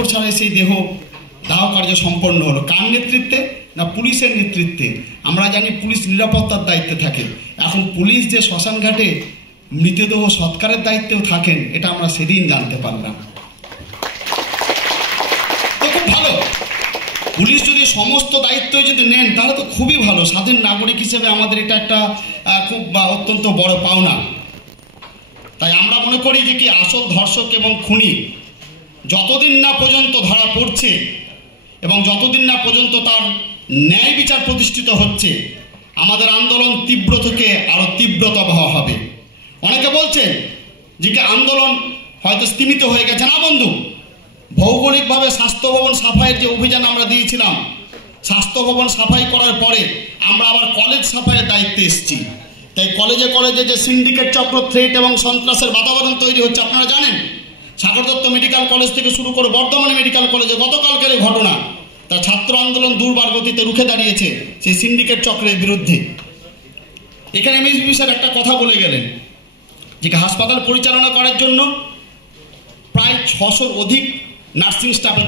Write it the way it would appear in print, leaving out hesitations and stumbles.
অক্ষর ছাড়াই সেই দেহ দাহ কার্য সম্পন্ন হলো। কার নেতৃত্বে? না পুলিশের নেতৃত্বে। আমরা জানি পুলিশ নিরাপত্তার দায়িত্বে থাকে। এখন পুলিশ যে শ্মশানঘাটে মৃতদেহ সৎকারের দায়িত্বেও থাকেন, এটা আমরা সেদিন জানতে পারলাম। তো খুব ভালো, পুলিশ যদি সমস্ত দায়িত্ব যদি নেন তাহলে তো খুবই ভালো। স্বাধীন নাগরিক হিসেবে আমাদের এটা একটা খুব অত্যন্ত বড় পাওনা। তাই আমরা মনে করি যে কি আসল ধর্ষক এবং খুনি যতদিন না পর্যন্ত ধরা পড়ছে এবং যতদিন না পর্যন্ত তার ন্যায় বিচার প্রতিষ্ঠিত হচ্ছে, আমাদের আন্দোলন তীব্র থেকে আরো তীব্রতর হওয়া হবে। অনেকে বলছেন যে কি আন্দোলন হয়তো স্তীমিত হয়ে গেছে। না বন্ধু, ভৌগোলিকভাবে স্বাস্থ্য ভবন সাফাইয়ের যে অভিযান আমরা দিয়েছিলাম, স্বাস্থ্য ভবন সাফাই করার পরে আমরা আবার কলেজ সাফাইয়ের দায়িত্বে এসেছি। তাই কলেজে কলেজে যে সিন্ডিকেট চক্র, থ্রেট এবং সন্ত্রাসের বাতাবরণ তৈরি হচ্ছে আপনারা জানেন। সাগর দত্ত মেডিকেল কলেজ থেকে শুরু করে বর্ধমানে মেডিকেল কলেজে গতকালকের এই ঘটনা, তা ছাত্র আন্দোলন দুর্বার গতিতে রুখে দাঁড়িয়েছে সেই সিন্ডিকেট চক্রের বিরুদ্ধে। এখানে এমএসবি স্যার একটা কথা বলে গেলেন যে হাসপাতাল পরিচালনা করার জন্য প্রায় 600-র অধিক নার্সিং স্টাফের